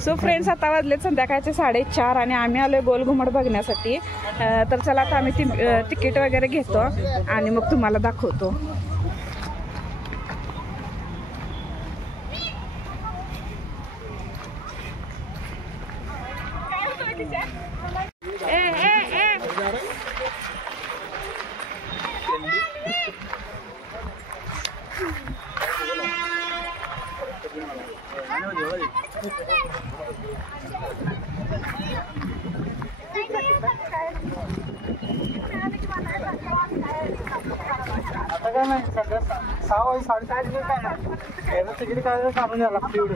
So friends, आता वाजले संध्याकाळचे 4:30 आणि आम्ही आलोय गोल घुमट बघण्यासाठी. तर चला आता आम्ही तिकीट वगैरे घेतो आणि मग तुम्हाला दाखवतो. आता काय नाही, सध्या 6 साडेसहा काय तिकीट काय काढून द्यावं लागतं एवढं.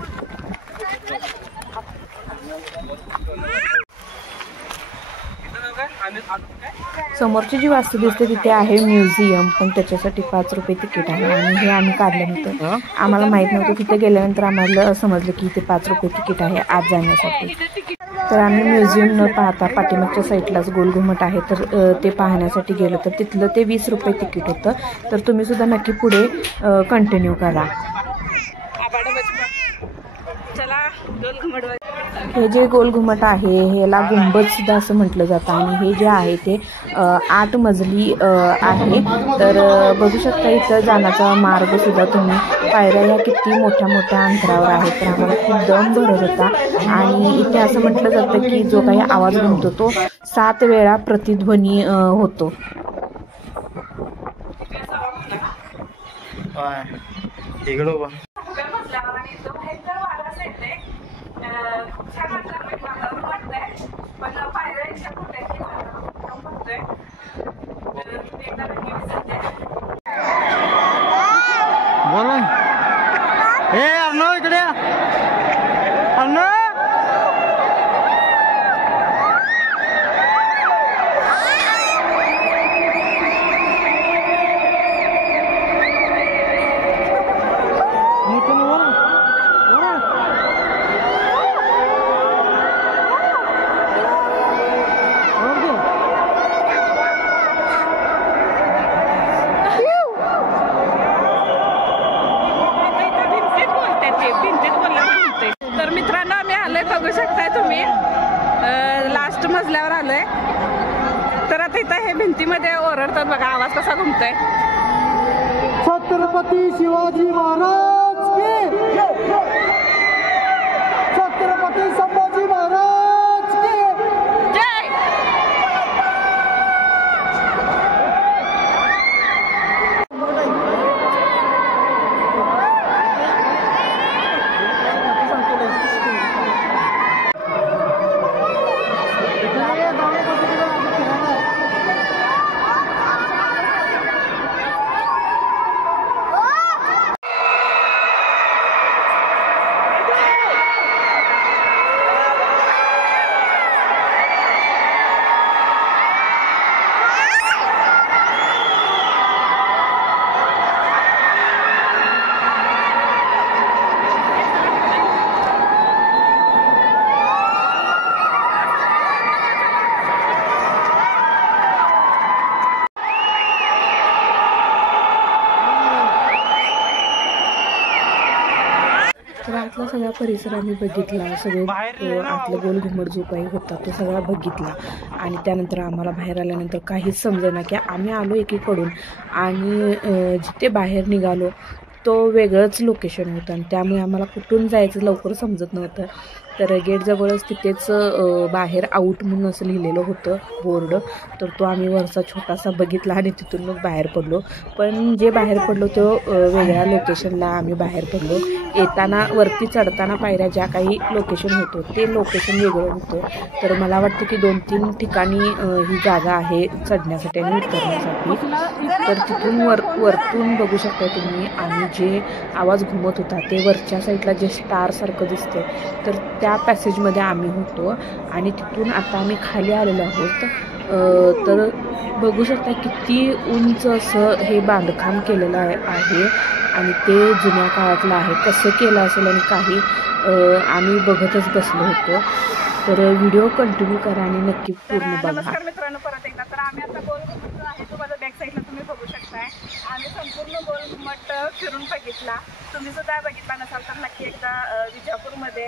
समोरची जी वास्तू दिसते तिथे आहे म्युझियम, पण त्याच्यासाठी 5 रुपये तिकीट आहे आणि हे आम्ही काढल्यानंतर आम्हाला माहीत नव्हतं. तिथे गेल्यानंतर आम्हाला समजलं की इथे 5 रुपये तिकीट आहे आत जाण्यासाठी. तर आम्ही म्युझियम न पाहता पाठीमागच्या साईडलाच गोल घुमट आहे, तर ते पाहण्यासाठी गेलो. तर तिथलं ते 20 रुपये तिकीट होतं. तर तुम्ही सुद्धा नक्की पुढे कंटिन्यू करा. हे जे गोल घुमट आहे ह्याला गुंबज सुद्धा असं म्हटलं जातं आणि हे जे आहे ते 8 मजली आहे. तर बघू शकता इथं जाण्याचा मार्ग सुद्धा तुम्ही, पायऱ्या या किती मोठ्या मोठ्या अंतरावर आहेत. तर आम्हाला खूप दम भरत होता आणि इथे असं म्हटलं जातं की जो काही आवाज घुमतो तो 7 वेळा प्रतिध्वनी होतो. बोला हे अर्णव इकडे अर्णव. तर मित्रांनो, आम्ही आलोय, बघू शकताय तुम्ही, लास्ट मजल्यावर आलोय. तर आता इथं हे भिंतीमध्ये ओरडतात बघा, आवाज कसा घुमतोय. छत्रपती शिवाजी महाराज की जय, छत्रपती संभाजी महाराज की जय. तर आतला सगळा परिसर आम्ही बघितला, सगळं आतलं गोल घुमट जो काही होता तो सगळा बघितला. आणि त्यानंतर आम्हाला बाहेर आल्यानंतर काहीच समजेना की आम्ही आलो एकीकडून आणि जिथे बाहेर निघालो तो वेगळंच लोकेशन होतं आणि त्यामुळे आम्हाला कुठून जायचं लवकर समजत नव्हतं. तर गेटजवळच तिथेच बाहेर आऊट म्हणून असं लिहिलेलं होतं बोर्ड. तर तो आम्ही वरचा छोटासा बघितला आणि तिथून मग बाहेर पडलो. पण जे बाहेर पडलो तो वेगळ्या लोकेशनला आम्ही बाहेर पडलो. येताना वरती चढताना पायऱ्या ज्या काही लोकेशन होतं ते लोकेशन वेगळं होतं. तर मला वाटतं की 2-3 ठिकाणी ही जागा आहे चढण्यासाठी आणि उतरण्यासाठी. तर तिथून वरतून बघू शकता तुम्ही. आणि जे आवाज घुमत होता ते वरच्या साईडला जे स्टारसारखं दिसते तर त्या पॅसेजमध्ये आम्ही होतो आणि तिथून आता आम्ही खाली आलेलो आहोत. तर बघू शकता किती उंच असं हे बांधकाम केलेलं आहे आणि ते जुन्या काळातलं आहे. कसं केलं असेल आणि काही आम्ही बघतच बसलो होतो. तर व्हिडिओ कंटिन्यू करा आणि नक्की तर पूर्ण बघा. नमस्कार मित्रांनो, परत एकदा. तर आम्ही आता गोल घुमट जो आहे तो माझा बॅक साईडला तुम्ही बघू शकताय. आम्ही संपूर्ण गोल घुमट फिरून बघितला. तुम्ही सुद्धा बघितला नसाल तर नक्की एकदा विजापूरमध्ये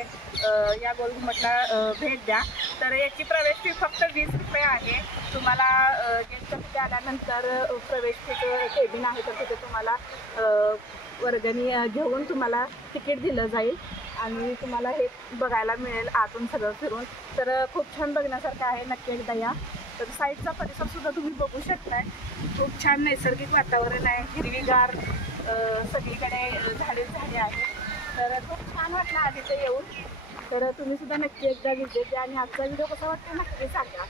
या गोल घुमटला भेट द्या. तर याची प्रवेश फी फक्त 20 रुपये आहे. तुम्हाला गेटच्या तिथे आल्यानंतर प्रवेश फीचं केबिन आहे, तर तिथे तुम्हाला वर्गणी घेऊन तुम्हाला तिकीट दिलं जाईल आणि तुम्हाला हे बघायला मिळेल आतून सगळं फिरून. तर खूप छान बघण्यासारखं आहे, नक्की एकदा या. तर साईडचा परिसरसुद्धा तुम्ही बघू शकताय. खूप छान नैसर्गिक वातावरण आहे, हिरवीगार सगळीकडे झाडे आहे. तर खूप छान वाटलं आधी ते येऊन. तर तुम्ही सुद्धा नक्की एकदा विजिट द्या आणि आजचा व्हिडिओ कसा वाटतो नक्की सांगा.